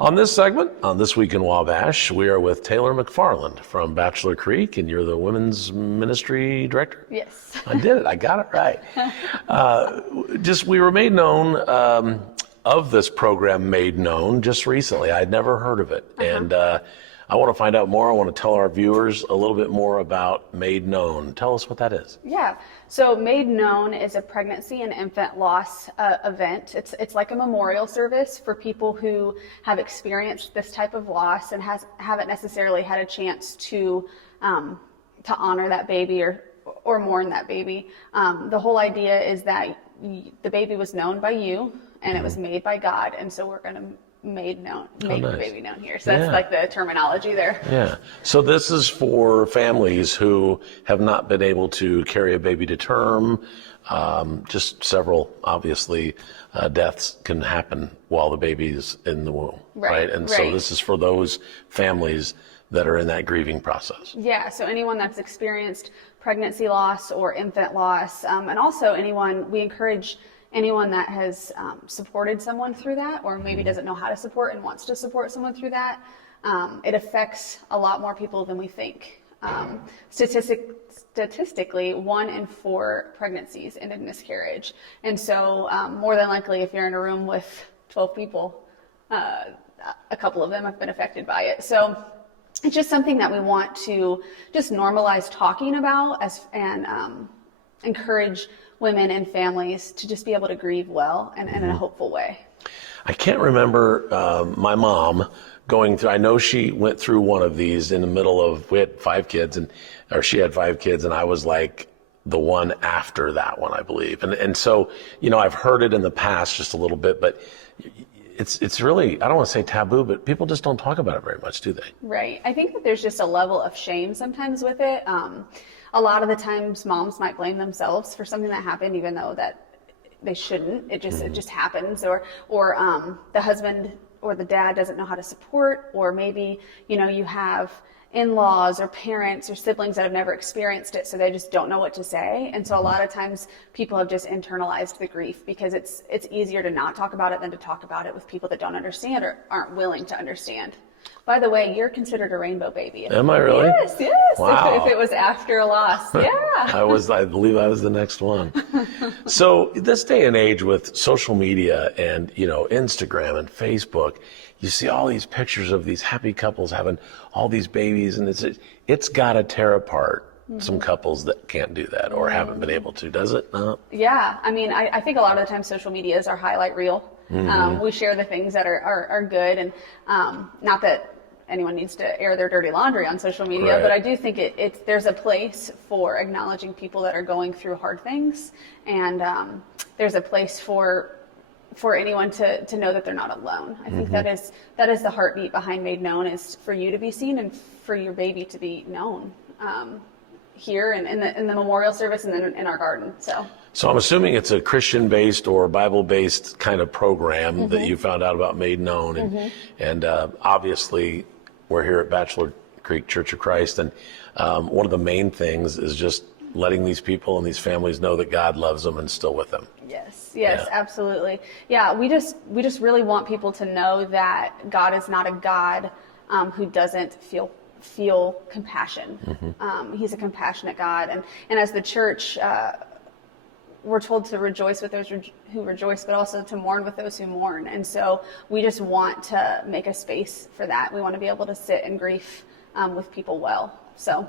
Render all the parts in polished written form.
On this segment, on This Week in Wabash, we are with Taylor McFarland from Bachelor Creek, and you're the Women's Ministry Director? Yes. I did it. I got it right. We were made known of this program Made Known just recently. I'd never heard of it. And I want to find out more. I want to tell our viewers a little bit more about Made Known. Tell us what that is. Yeah. So Made Known is a pregnancy and infant loss event. It's like a memorial service for people who have experienced this type of loss and haven't necessarily had a chance to honor that baby or mourn that baby. The whole idea is that the baby was known by you and it was made by God, and so we're going to make the baby known here. So that's like the terminology there. Yeah. So this is for families who have not been able to carry a baby to term. Just several, obviously, deaths can happen while the baby's in the womb, right? And so this is for those families that are in that grieving process. Yeah. So anyone that's experienced pregnancy loss or infant loss, and also we encourage anyone that has supported someone through that, or maybe doesn't know how to support and wants to support someone through that. It affects a lot more people than we think. Statistically, 1 in 4 pregnancies end in miscarriage. And so more than likely, if you're in a room with 12 people, a couple of them have been affected by it. So it's just something that we want to just normalize talking about and encourage women and families to just be able to grieve well and in a hopeful way. I can't remember my mom going through, I know she went through one of these in the middle of, we had 5 kids, she had 5 kids, and I was like the one after that one, I believe. And so, I've heard it in the past just a little bit, but it's really, I don't want to say taboo, but people just don't talk about it very much, do they? Right. I think that there's just a level of shame sometimes with it. A lot of the times moms might blame themselves for something that happened, even though that they shouldn't. It just happens, or the husband or the dad doesn't know how to support, or maybe, you have in-laws or parents or siblings that have never experienced it, so they just don't know what to say. And so a lot of times people have just internalized the grief because it's easier to not talk about it than to talk about it with people that don't understand or aren't willing to understand. By the way, you're considered a rainbow baby. Am I really? Yes. Wow. If it was after a loss, yeah. I believe I was the next one. So this day and age with social media and, Instagram and Facebook, you see all these pictures of these happy couples having all these babies, and it's got to tear apart some couples that can't do that or haven't been able to, does it? No? Yeah. I mean, I think a lot of the time social media is our highlight reel. We share the things that are good, and not that anyone needs to air their dirty laundry on social media, but I do think there's a place for acknowledging people that are going through hard things, and there's a place for anyone to know that they're not alone. I think that is the heartbeat behind Made Known, is for you to be seen and for your baby to be known here and in the memorial service and then in our garden. So I'm assuming it's a Christian-based or Bible-based kind of program that you found out about Made Known. And obviously, we're here at Bachelor Creek Church of Christ. And one of the main things is just letting these people and these families know that God loves them and still with them. Yes, absolutely. Yeah, we just really want people to know that God is not a God who doesn't feel compassion. He's a compassionate God. And as the church, we're told to rejoice with those who rejoice, but also to mourn with those who mourn. And so we just want to make a space for that. We want to be able to sit in grief with people well. So.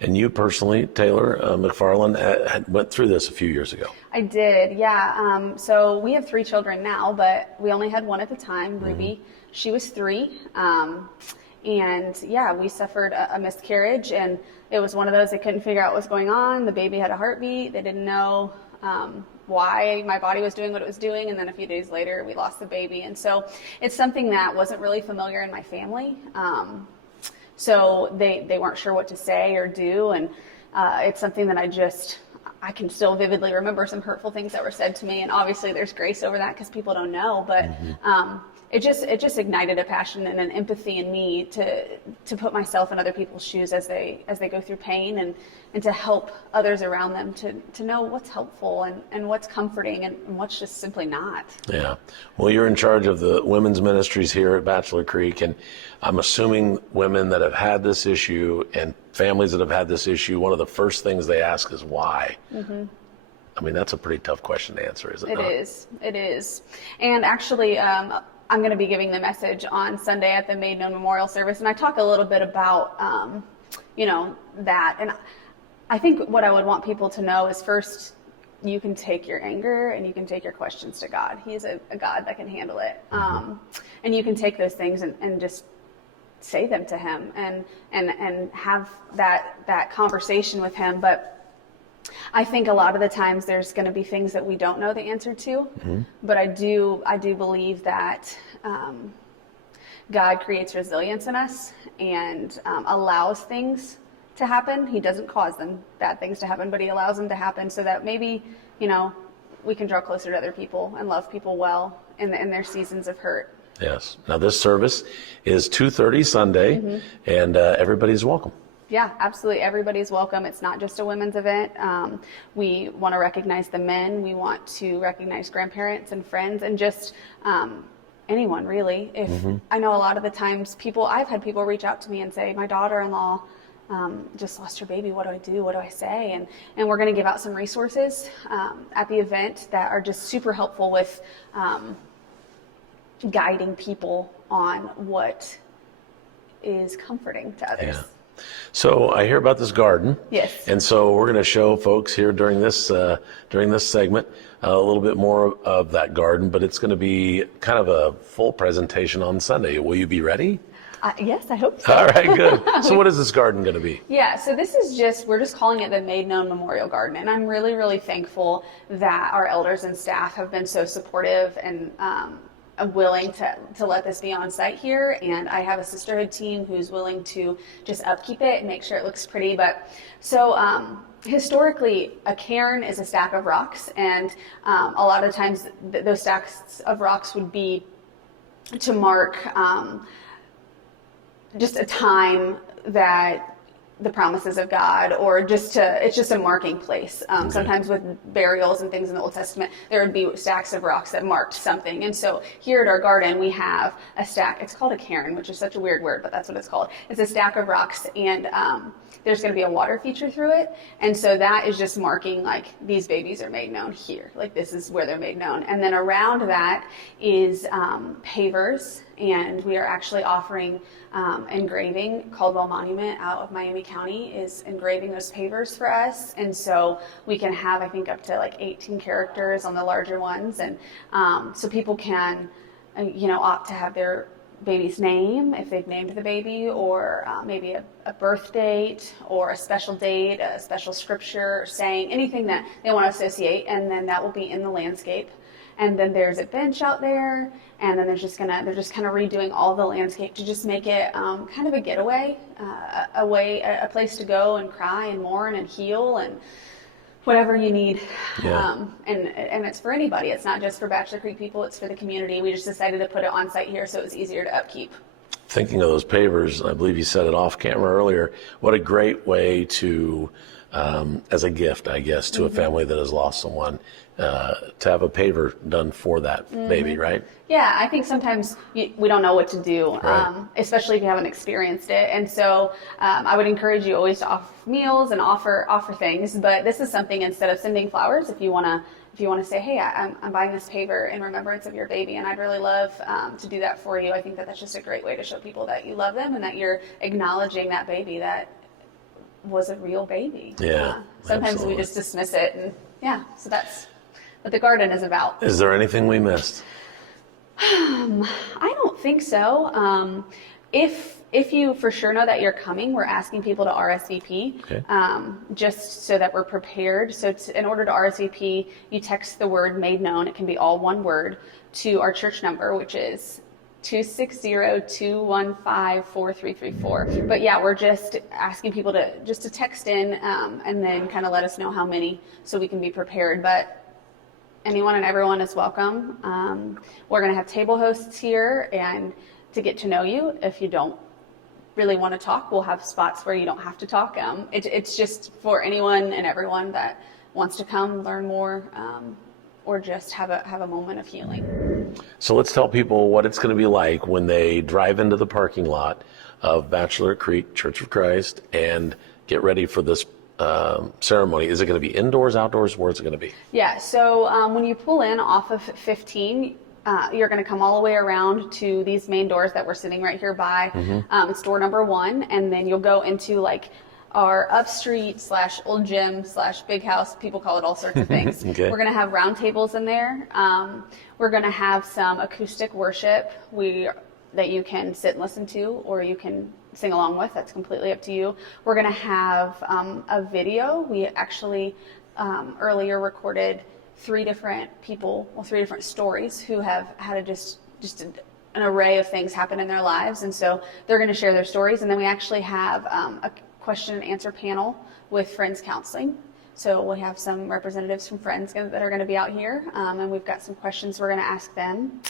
And you personally, Taylor McFarland, went through this a few years ago. I did, yeah. So we have 3 children now, but we only had one at the time, Ruby. She was 3. And yeah, we suffered a miscarriage, and it was one of those, they couldn't figure out what was going on. The baby had a heartbeat. They didn't know why my body was doing what it was doing. And then a few days later, we lost the baby. And so it's something that wasn't really familiar in my family. So they weren't sure what to say or do. And it's something that I can still vividly remember some hurtful things that were said to me. And obviously there's grace over that because people don't know. But it just ignited a passion and an empathy in me to put myself in other people's shoes as they go through pain, and to help others around them to know what's helpful and what's comforting and what's just simply not. Yeah. Well, you're in charge of the women's ministries here at Bachelor Creek, and I'm assuming women that have had this issue and families that have had this issue, one of the first things they ask is why. Mm-hmm. I mean, that's a pretty tough question to answer, is it not? It is. And actually, I'm going to be giving the message on Sunday at the Made Known Memorial Service, and I talk a little bit about, that. And I think what I would want people to know is, first, you can take your anger and you can take your questions to God. He's a God that can handle it. And you can take those things and just say them to him and have that conversation with him. But I think a lot of the times there's going to be things that we don't know the answer to, but I do believe that God creates resilience in us and allows things to happen. He doesn't cause them, bad things to happen, but he allows them to happen so that maybe, we can draw closer to other people and love people well in their seasons of hurt. Yes. Now, this service is 2:30 Sunday, and everybody's welcome. Yeah, absolutely. Everybody's welcome. It's not just a women's event. We want to recognize the men. We want to recognize grandparents and friends and just anyone, really. I know a lot of the times I've had people reach out to me and say, my daughter-in-law just lost her baby. What do I do? What do I say? And we're going to give out some resources at the event that are just super helpful with guiding people on what is comforting to others. Yeah. So I hear about this garden. Yes. And so we're going to show folks here during this segment a little bit more of that garden, but it's going to be kind of a full presentation on Sunday. Will you be ready? Yes, I hope so. All right, good. So what is this garden going to be? Yeah, so this is we're just calling it the Made Known Memorial Garden. And I'm really, really thankful that our elders and staff have been so supportive and willing to let this be on site here. And I have a sisterhood team who's willing to just upkeep it and make sure it looks pretty. But so historically, a cairn is a stack of rocks. And a lot of times those stacks of rocks would be to mark just a time that the promises of God, or it's just a marking place. Okay. Sometimes with burials and things in the Old Testament, there would be stacks of rocks that marked something. And so here at our garden, we have a stack. It's called a cairn, which is such a weird word, but that's what it's called. It's a stack of rocks, and there's going to be a water feature through it. And so that is just marking, like, these babies are made known here. Like, this is where they're made known. And then around that is pavers. And we are actually offering engraving. Caldwell Monument out of Miami County is engraving those pavers for us. And so we can have, I think, up to like 18 characters on the larger ones. And so people can, opt to have their baby's name if they've named the baby, or maybe a birth date or a special date, a special scripture or saying, anything that they want to associate. And then that will be in the landscape. And then there's a bench out there, and then they're just kind of redoing all the landscape to just make it kind of a getaway, a place to go and cry and mourn and heal and whatever you need. Yeah. And it's for anybody. It's not just for Bachelor Creek people. It's for the community. We just decided to put it on site here so it was easier to upkeep. Thinking of those pavers, I believe you said it off camera earlier, what a great way to, as a gift, I guess, to a family that has lost someone, to have a paver done for that baby, right? Yeah, I think sometimes we don't know what to do, right. Especially if you haven't experienced it. And so I would encourage you always to offer meals and offer things. But this is something, instead of sending flowers, if you want to say, hey, I'm buying this paver in remembrance of your baby, and I'd really love to do that for you. I think that's just a great way to show people that you love them and that you're acknowledging that baby that was a real baby. Yeah. Sometimes absolutely. we just dismiss it, and so that's what the garden is about. Is there anything we missed? I don't think so. If you for sure know that you're coming, we're asking people to RSVP, okay. Just so that we're prepared. So in order to RSVP, you text the word "made known." It can be all one word to our church number, which is 260-215-4334. But yeah, we're just asking people to text in and then kind of let us know how many, so we can be prepared. But anyone and everyone is welcome. We're going to have table hosts here and to get to know you. If you don't really want to talk, we'll have spots where you don't have to talk. It's just for anyone and everyone that wants to come learn more, or just have a moment of healing. So let's tell people what it's going to be like when they drive into the parking lot of Bachelor Creek Church of Christ and get ready for this ceremony. Is it going to be indoors, outdoors? Where's it going to be? Yeah, so when you pull in off of 15, you're going to come all the way around to these main doors that we're sitting right here by. It's door number 1, and then you'll go into like our upstreet / old gym / big house. People call it all sorts of things. Okay. We're going to have round tables in there. We're going to have some acoustic worship that you can sit and listen to, or you can sing along with. That's completely up to you. We're going to have a video. We actually earlier recorded 3 different people, 3 different stories who have had just an array of things happen in their lives, and so they're going to share their stories. And then we actually have a question and answer panel with Friends Counseling. So we have some representatives from Friends that are going to be out here, and we've got some questions we're going to ask them.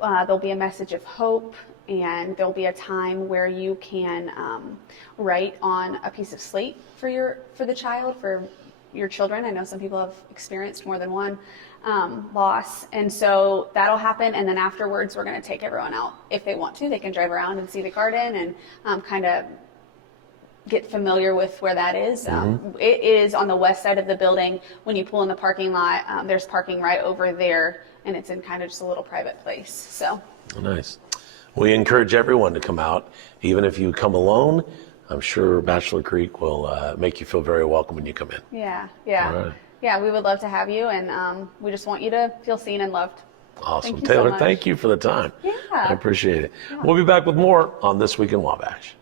There'll be a message of hope, and there'll be a time where you can write on a piece of slate for the child, for your children. I know some people have experienced more than one loss, and so that'll happen. And then afterwards, we're going to take everyone out. If they want to, they can drive around and see the garden and kind of get familiar with where that is. It is on the west side of the building. When you pull in the parking lot, there's parking right over there, and it's in kind of just a little private place. So Nice. We encourage everyone to come out, even if you come alone. I'm sure Bachelor Creek will make you feel very welcome when you come in. yeah, All right. yeah, we would love to have you, and we just want you to feel seen and loved. Awesome. Thank you so Taylor, much. thank you for the time. Yeah. I appreciate it. We'll be back with more on This Week in Wabash.